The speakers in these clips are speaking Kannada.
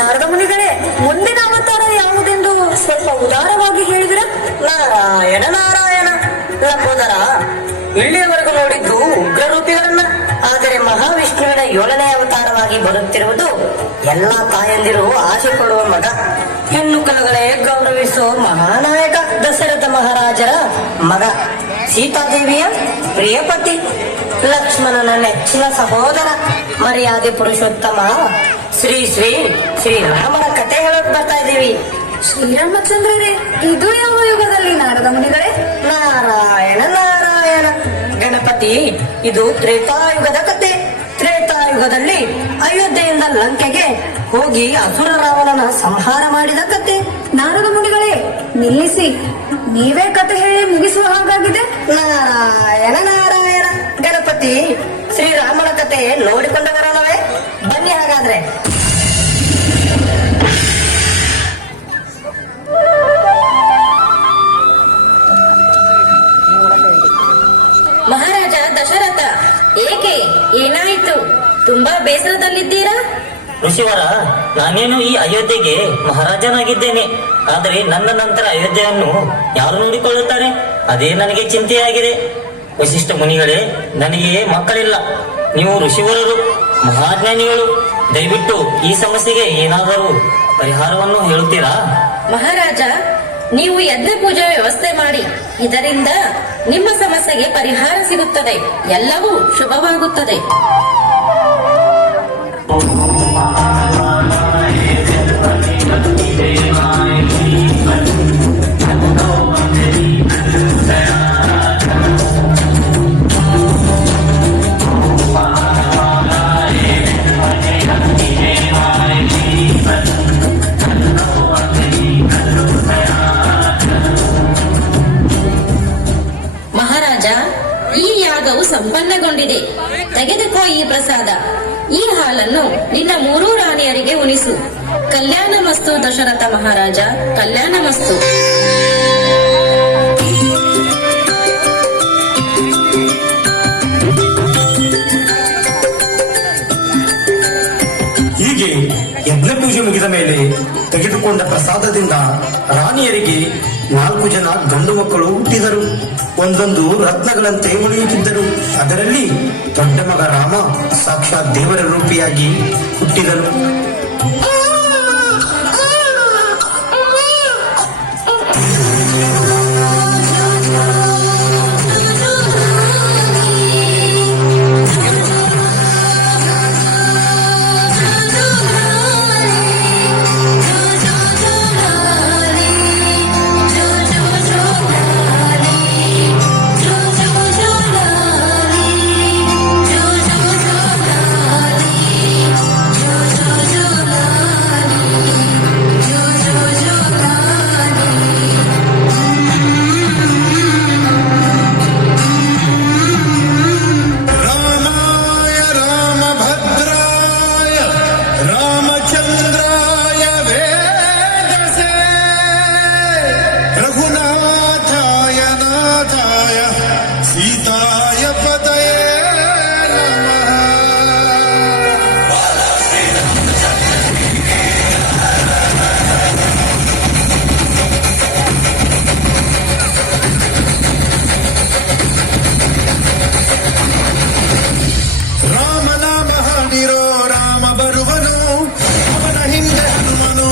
ನಾರದ ಮುನಿಗಳೇ, ಮುಂದಿನ ಅವತಾರ ಯಾವುದೆಂದು ಸ್ವಲ್ಪ ಉದಾರವಾಗಿ ಹೇಳಿದಿರ? ನಾರಾಯಣ ನಾರಾಯಣ ಲಂಬೋದರ, ಇಲ್ಲಿಯವರೆಗೂ ನೋಡಿದ್ದು ಉಗ್ರ ರೂಪಿಗಳನ್ನ. ಆದರೆ ಮಹಾವಿಷ್ಣುವಿನ 7ನೇ ಅವತಾರವಾಗಿ ಬರುತ್ತಿರುವುದು ಎಲ್ಲಾ ತಾಯಂದಿರು ಆಸೆ ಪಡುವ ಮಗ, ಹೆಣ್ಣು ಕಲಗಳೇ ಗೌರವಿಸುವ ಮಹಾನಾಯಕ, ದಶರಥ ಮಹಾರಾಜರ ಮಗ, ಸೀತಾದೇವಿಯ ಪ್ರಿಯಪತಿ, ಲಕ್ಷ್ಮಣನ ನೆಚ್ಚಿನ ಸಹೋದರ, ಮರ್ಯಾದೆ ಪುರುಷೋತ್ತಮ ಶ್ರೀ ಶ್ರೀ ಶ್ರೀರಾಮನ ಕಥೆ ಹೇಳಕ್ ಬರ್ತಾ ಇದ್ದೀವಿ. ಶ್ರೀರಾಮಚಂದ್ರರೇ, ಇದು ಯಾವ ಯುಗದಲ್ಲಿ ನಾರದ ಮುನಿಗಳೇ? ನಾರಾಯಣ ನಾರಾಯಣ ಗಣಪತಿ, ಇದು ತ್ರೇತಾಯುಗದ ಕತೆ. ತ್ರೇತಾಯುಗದಲ್ಲಿ ಅಯೋಧ್ಯೆಯಿಂದ ಲಂಕೆಗೆ ಹೋಗಿ ಅಸುರ ರಾವಣನ ಸಂಹಾರ ಮಾಡಿದ ಕತೆ. ನಾರದ ಮುನಿಗಳೇ, ನಿಲ್ಲಿಸಿ, ನೀವೇ ಕತೆ ಹೇಳಿ ಮುಗಿಸುವ ಹಾಗಾಗಿದೆ. ನಾರಾಯಣ ನಾರಾಯಣ ಗಣಪತಿ, ಶ್ರೀರಾಮನ ಕತೆ ನೋಡಿಕೊಂಡು ಬರೋಣವೇ? ಬನ್ನಿ ಹಾಗಾದ್ರೆ. ಮಹಾರಾಜ ದಶರಥ, ಏಕೆ, ಏನಾಯಿತು? ತುಂಬಾ ಬೇಸರದಲ್ಲಿದ್ದೀರಾ? ಋಷಿವರ, ನಾನೇನು ಈ ಅಯೋಧ್ಯೆಗೆ ಮಹಾರಾಜನಾಗಿದ್ದೇನೆ. ಆದರೆ ನನ್ನ ನಂತರ ಅಯೋಧ್ಯೆಯನ್ನು ಯಾರು ನೋಡಿಕೊಳ್ಳುತ್ತಾರೆ? ಅದೇ ನನಗೆ ಚಿಂತೆಯಾಗಿದೆ. ವಶಿಷ್ಠ ಮುನಿಗಳೇ, ನನಗೆ ಮಕ್ಕಳಿಲ್ಲ. ನೀವು ಋಷಿವರರು, ಮಹಾಜ್ಞಾನಿಗಳು. ದಯವಿಟ್ಟು ಈ ಸಮಸ್ಯೆಗೆ ಏನಾದರೂ ಪರಿಹಾರವನ್ನು ಹೇಳುತ್ತೀರಾ? ಮಹಾರಾಜ, ನೀವು ಯಜ್ಞ ಪೂಜೆ ವ್ಯವಸ್ಥೆ ಮಾಡಿ. ಇದರಿಂದ ನಿಮ್ಮ ಸಮಸ್ಯೆಗೆ ಪರಿಹಾರ ಸಿಗುತ್ತದೆ, ಎಲ್ಲವೂ ಶುಭವಾಗುತ್ತದೆ. ಮಹಾರಾಜ, ಈ ಯಾಗವು ಸಂಪನ್ನಗೊಂಡಿದೆ. ತೆಗೆದುಕೋ ಈ ಪ್ರಸಾದ. ಈ ಹಾಲನ್ನು ನಿನ್ನ 3 ರಾಣಿಯರಿಗೆ ಉಣಿಸು. ಕಲ್ಯಾಣ ಮಸ್ತು ದಶರಥ ಮಹಾರಾಜ, ಕಲ್ಯಾಣ ಮಸ್ತು. ಹೀಗೆ ಯಜ್ಞ ಪೂಜೆ ಮುಗಿದ ಮೇಲೆ ತೆಗೆದುಕೊಂಡ ಪ್ರಸಾದದಿಂದ ರಾಣಿಯರಿಗೆ 4 ಜನ ಗಂಡು ಮಕ್ಕಳು ಹುಟ್ಟಿದರು. ಒಂದೊಂದು ರತ್ನಗಳಂತೆ ಹೊಳೆಯುತ್ತಿದ್ದರು. ಅದರಲ್ಲಿ ದೊಡ್ಡ ಮಗ ರಾಮ ಸಾಕ್ಷಾತ್ ದೇವರ ರೂಪಿಯಾಗಿ ಹುಟ್ಟಿದನು. ರಾಮ ನಾಮ ಹಾಡಿರೋ ರಾಮ ಬರುವನು, ಅವನ ಹಿಂದೆ ಹನುಮನು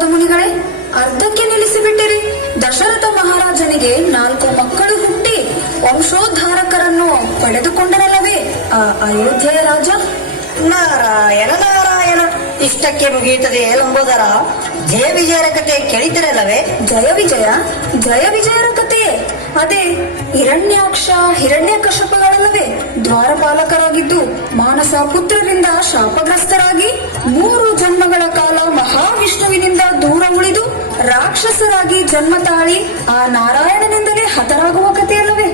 ನಾರದ ಮುನಿಗಳೇ, ಅರ್ಧಕ್ಕೆ ನಿಲ್ಲಿಸಿಬಿಟ್ಟಿರಿ. ದಶರಥ ಮಹಾರಾಜನಿಗೆ 4 ಮಕ್ಕಳು ಹುಟ್ಟಿ ವಂಶೋದ್ಧಾರಕರನ್ನು ಪಡೆದುಕೊಂಡರಲ್ಲವೇ ಆ ಅಯೋಧ್ಯೆಯ ರಾಜ? ನಾರಾಯಣ ನಾರಾಯಣ, ಇಷ್ಟಕ್ಕೆ ಮುಗಿಯುತ್ತದೆ ಲಂಬೋದರ. ಜಯ ವಿಜಯರ ಕತೆ ಕೇಳಿದಿರಲ್ಲವೇ? ಜಯ ವಿಜಯ, ಜಯ ವಿಜಯರ ಕಥೆಯೇ ಅದೇ. ಹಿರಣ್ಯಾಕ್ಷ ಹಿರಣ್ಯಕಶಪಗಳಲ್ಲವೇ ದ್ವಾರಪಾಲಕರಾಗಿದ್ದು ಮಾನಸ ಪುತ್ರರಿಂದ ಶಾಪಗ್ರಸ್ತರಾಗಿ 3 ಜನ್ಮಗಳ ಕಾಲ ಮಹಾವಿಷ್ಣುವಿನಿಂದ ದೂರ ಉಳಿದು ರಾಕ್ಷಸರಾಗಿ ಜನ್ಮ ತಾಳಿ ಆ ನಾರಾಯಣನಿಂದಲೇ ಹತರಾಗುವ ಕಥೆಯಲ್ಲವೇ?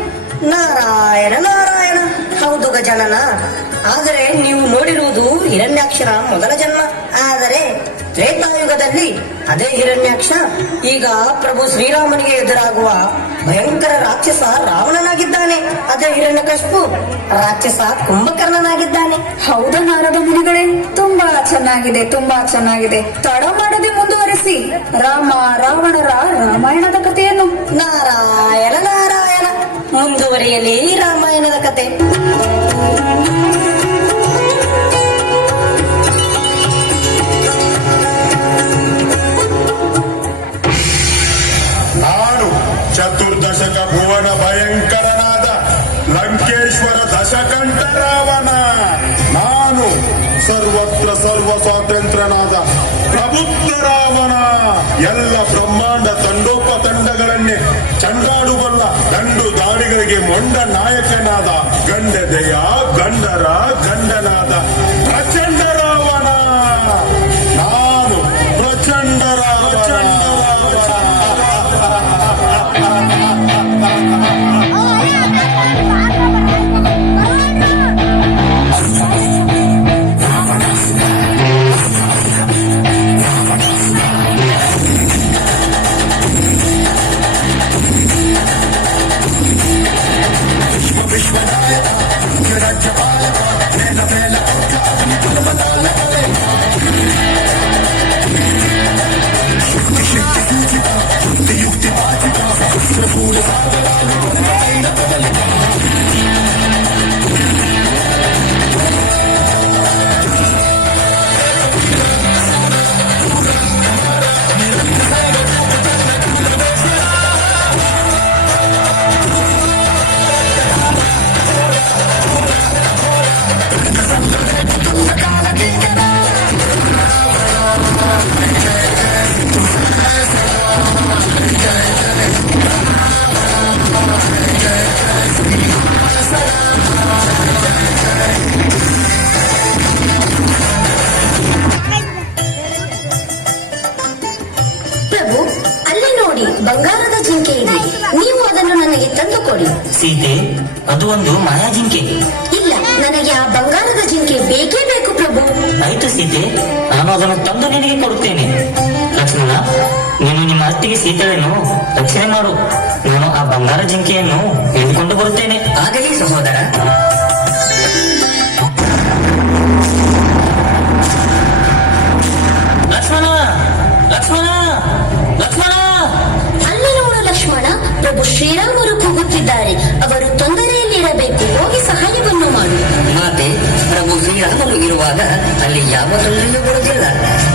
ನಾರಾಯಣ ನಾರಾಯಣ, ಹೌದು ಗಜಾನನ. ಆದರೆ ನೀವು ನೋಡಿರುವುದು ಹಿರಣ್ಯಾಕ್ಷರ ಮೊದಲ ಜನ್ಮ. ಆದರೆ ತ್ರೇತಾಯುಗದಲ್ಲಿ ಅದೇ ಹಿರಣ್ಯಾಕ್ಷ ಈಗ ಪ್ರಭು ಶ್ರೀರಾಮನಿಗೆ ಎದುರಾಗುವ ಭಯಂಕರ ರಾಕ್ಷಸ ರಾವಣನಾಗಿದ್ದಾನೆ. ಅದೇ ಹಿರಣ್ಯಕಶಿಪು ರಾಕ್ಷಸ ಕುಂಭಕರ್ಣನಾಗಿದ್ದಾನೆ. ಹೌದಾ ನಾರದ ಮುನಿಗಳೇ? ತುಂಬಾ ಚೆನ್ನಾಗಿದೆ, ತುಂಬಾ ಚೆನ್ನಾಗಿದೆ. ತಡ ಮಾಡದೆ ಮುಂದುವರೆಸಿ ರಾಮ ರಾವಣರ ರಾಮಾಯಣದ ಕಥೆಯನ್ನು. ನಾರಾಯಣ ನಾರಾಯಣ, ಮುಂದುವರಿಯಲಿ ರಾಮಾಯಣದ ಕತೆ. ನಾನು ಚತುರ್ದಶಕ ಭುವನ ಭಯಂಕರನಾದ ಲಂಕೇಶ್ವರ ದಶಕಂಠ ರಾವಣ. ನಾನು ಸರ್ವತ್ರ ಸರ್ವ ಸ್ವಾತಂತ್ರ್ಯನಾದ ಪ್ರಬುದ್ಧ ರಾವಣ. ಎಲ್ಲ ಬ್ರಹ್ಮಾಂಡ ತಂಡೋಪತಂಡಗಳನ್ನೇ ಚಂಡಾಡುಬಲ್ಲ ದಂಡು ದಾಳಿಗಳಿಗೆ ಮೊಂಡ ನಾಯಕನಾದ ಗಂಡದೆಯ ಗಂಡರ ಗಂಡನಾದ ಪ್ರಚಂಡ ರಾವಣ. ನಾನು ಪ್ರಚಂಡ ಪ್ರಭು, ಅಲ್ಲಿ ನೋಡಿ, ಬಂಗಾರದ ಜಿಂಕೆ ಇದೆ. ನೀವು ಅದನ್ನು ನನಗೆ ತಂದು ಕೊಡಿ. ಸೀತೆ, ಅದು ಒಂದು ಮಾಯಾ ಜಿಂಕೆ. ಇಲ್ಲ, ನನಗೆ ಆ ಬಂಗಾರದ ಜಿಂಕೆ ಬೇಕೇ ಬೇಕು ಪ್ರಭು. ಆಯ್ತು ಸೀತೆ, ನಾನು ಅದನ್ನು ತಂದು ನಿನಗೆ ಕೊಡುತ್ತೇನೆ. ಲಕ್ಷ್ಮಣ, ನೀನು ನಿಮ್ಮ ಅತ್ತಿಗೆ ಸೀತೆಯನ್ನು ರಕ್ಷಣೆ ಮಾಡು. ನಾನು ಆ ಬಂಗಾರ ಜಿಂಕೆಯನ್ನು ಹಿಡಿದುಕೊಂಡು ಬರುತ್ತೇನೆ. ಆಗಲಿ ಸಹೋದರ. ಲಕ್ಷ್ಮಣ, ಲಕ್ಷ್ಮಣ, ಲಕ್ಷ್ಮಣ! ಅಲ್ಲಿ ನೋಡು ಲಕ್ಷ್ಮಣ, ಪ್ರಭು ಶ್ರೀರಾಮರು ಕೂಗುತ್ತಿದ್ದಾರೆ. ಅವರು ತೊಂದರೆಯಲ್ಲಿರಬೇಕು. ಹೋಗಿ ಸಹಾಯವನ್ನು ಮಾಡು. ಮಾತೆ, ಪ್ರಭು ಶ್ರೀರಾಮನು ಇರುವಾಗ ಅಲ್ಲಿ ಯಾವ ತೊಂದರೆಯೂ ಬರುವುದಿಲ್ಲ.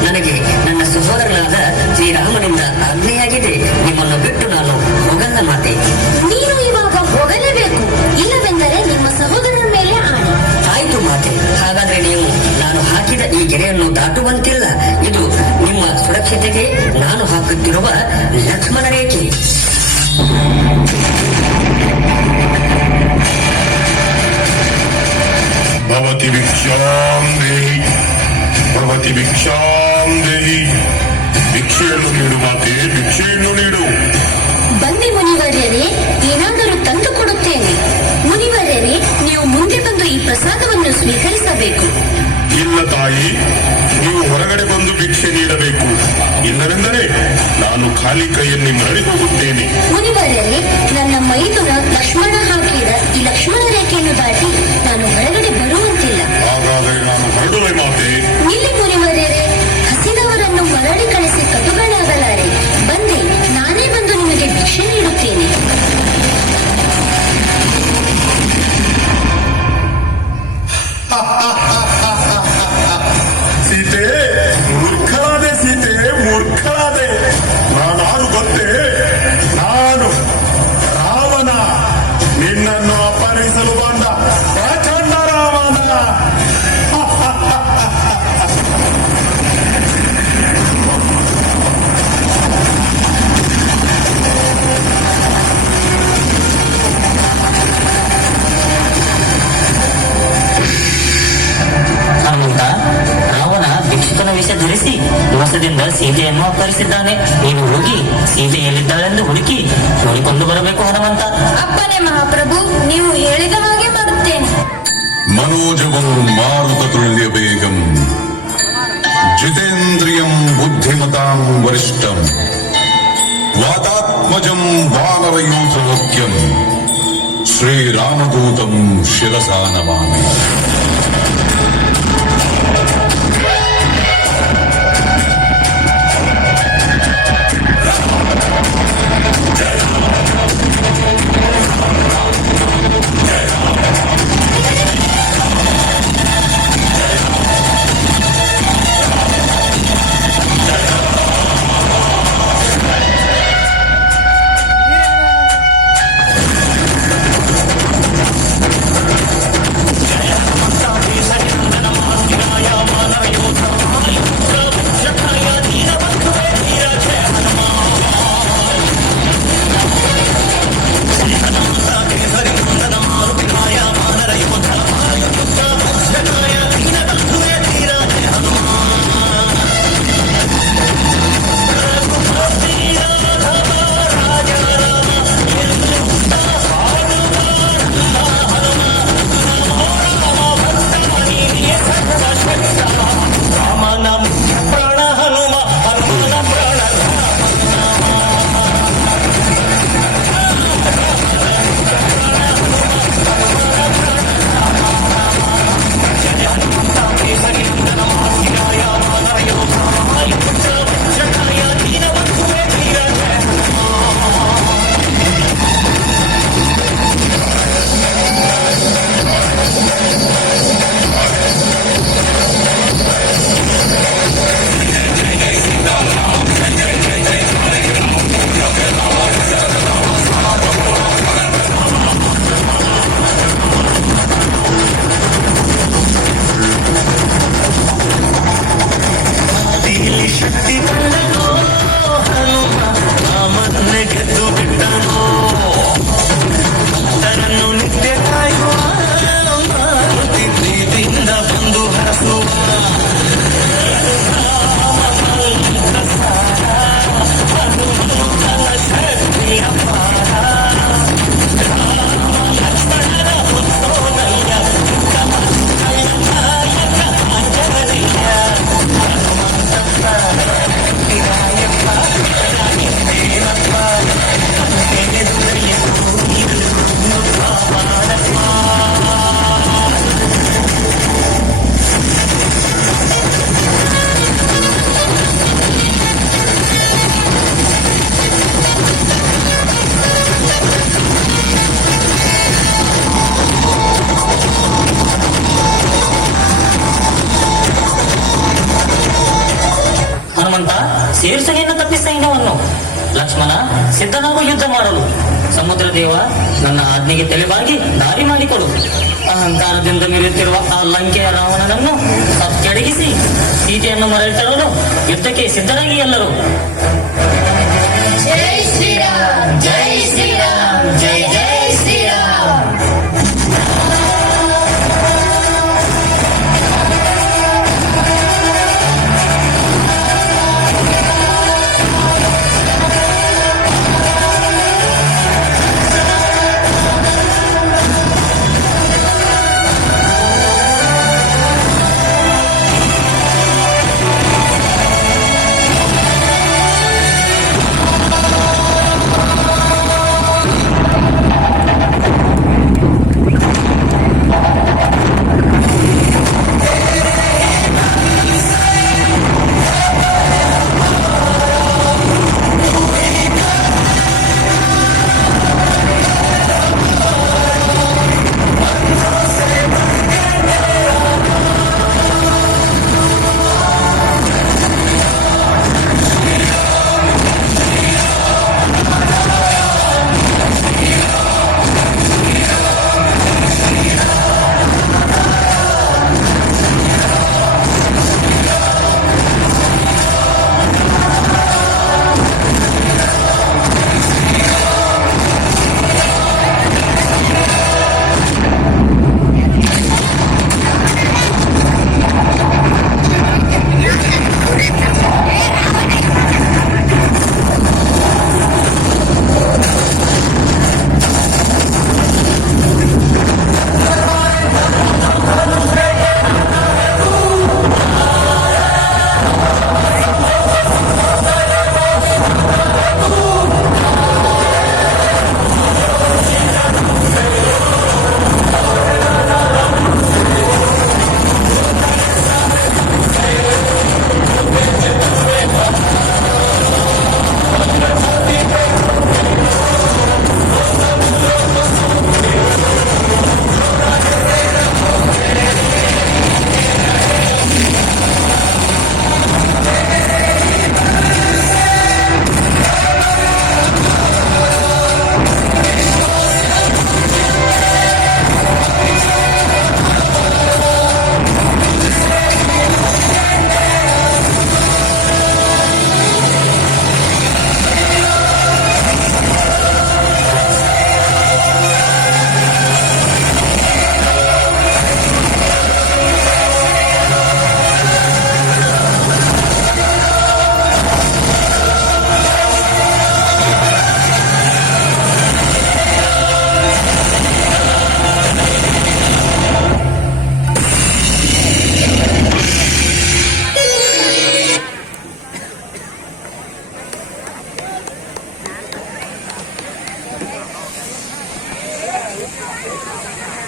ನನಗೆ ನನ್ನ ಸಹೋದರನಾದ ಶ್ರೀರಾಮನಿಂದ ಆಜ್ಞೆಯಾಗಿದೆ. ನಿಮ್ಮನ್ನು ಬಿಟ್ಟು ನಾನು ಹೋಗಲ್ಲ ಮಾತೆ. ನೀನು ಇವಾಗ ಹೋಗಲೇಬೇಕು, ಇಲ್ಲವೆಂದರೆ ನಿಮ್ಮ ಸಹೋದರನ ಮೇಲೆ ಆಣೆ. ಆಯ್ತು ಮಾತೆ. ಹಾಗಾದ್ರೆ ನೀವು ನಾನು ಹಾಕಿದ ಈ ಗೆರೆಯನ್ನು ದಾಟುವಂತಿಲ್ಲ. ಇದು ನಿಮ್ಮ ಸುರಕ್ಷತೆಗೆ ನಾನು ಹಾಕುತ್ತಿರುವ ಲಕ್ಷ್ಮಣ ರೇಖೆ. ಭವತಿ ಭಿಕ್ಷಾಂ ದೇಹಿ, ಭವತಿ ಭಿಕ್ಷಾಂ ದೇಹಿ. ಭಿಕ್ಷೆಯನ್ನು ನೀಡು ಮಾತೆ, ಭಿಕ್ಷೆಯನ್ನು ನೀಡು. ಬನ್ನಿ ಮುನಿವರ್ಯರೇ, ಏನಾದರೂ ತಂದು ಕೊಡುತ್ತೇನೆ. ಮುನಿವರ್ಯರೇ, ನೀವು ಮುಂದೆ ಬಂದು ಈ ಪ್ರಸಾದವನ್ನು ಸ್ವೀಕರಿಸಬೇಕು. ಇಲ್ಲ ತಾಯಿ, ನೀವು ಹೊರಗಡೆ ಬಂದು ಭಿಕ್ಷೆ ನೀಡಬೇಕು. ಇಲ್ಲವೆಂದರೆ ನಾನು ಖಾಲಿ ಕೈಯಲ್ಲಿ ಮರಳಿ ಹೋಗುತ್ತೇನೆ. ಮುನಿವರ್ಯರೇ, ನನ್ನ ಮೈದುನ ಲಕ್ಷ್ಮಣ ಹಾಕಿದ ಈ ಲಕ್ಷ್ಮಣ ರೇಖೆಯನ್ನು ದಾಟಿ ನಾನು ಹೊರಗಡೆ ಬರುವಂತಿಲ್ಲ. ಹಾಗಾದರೆ ನಾನು ಹೊರಡುವೆ ಮಾತೆ. ಇಲ್ಲಿ ಮುನಿವರ್ಯರೇ, ಹಸಿದವರನ್ನು ಮರಳಿ ಕಳಿಸಿ ಕಟುಗಳಾಗಲಾರೆ. ಬನ್ನಿ, ನಾನೇ ಬಂದು ನಿಮಗೆ ಭಿಕ್ಷೆ ನೀಡುತ್ತೇನೆ. ಸೀತೆ, ಮೂರ್ಖಳಾದೆ ಸೀತೆ, ಮೂರ್ಖಳಾದೆ. ಸೀತೆಯನ್ನು ಅಪಹರಿಸಿದ್ದಾನೆ. ನೀನು ಹೋಗಿ ಸೀತೆ ಎಲ್ಲಿದ್ದಾಳೆಂದು ಹುಡುಕಿ ನೋಡಿಕೊಂಡು ಬರಬೇಕು ಹನುಮಂತ. ಅಪ್ಪನೇ ಮಹಾಪ್ರಭು, ನೀವು ಹೇಳಿದ ಹಾಗೆ ಮಾಡುತ್ತೇನೆ. മനോജവം മാരുതതുല്യ വേഗം ജിതേന്ദ്രിയം ബുദ്ധിമതാം വരിഷ്ഠം വാതാത്മജം വാനരയൂഥോക്യം ശ്രീരാമദൂതം ശിരസാ നമാമി. ಸೇರ್ಸನೆಯನ್ನು ತಪ್ಪಿ ಸೈನ್ಯವನ್ನು. ಲಕ್ಷ್ಮಣ, ಸಿದ್ಧನಾಗು ಯುದ್ಧ ಮಾಡಲು. ಸಮುದ್ರ ದೇವ, ನನ್ನ ಆಜ್ಞೆಗೆ ತಲೆಬಾಗಿ ದಾರಿ ಮಾಡಿಕೊಡು. ಅಹಂಕಾರದಿಂದ ಮೆರೆಯುತ್ತಿರುವ ಆ ಲಂಕೆಯ ರಾವಣನನ್ನು ಕೆಡಗಿಸಿ ಸೀತೆಯನ್ನು ಮರಳಿ ತರಲು ಯುದ್ಧಕ್ಕೆ ಸಿದ್ಧರಾಗಿ ಎಲ್ಲರೂ.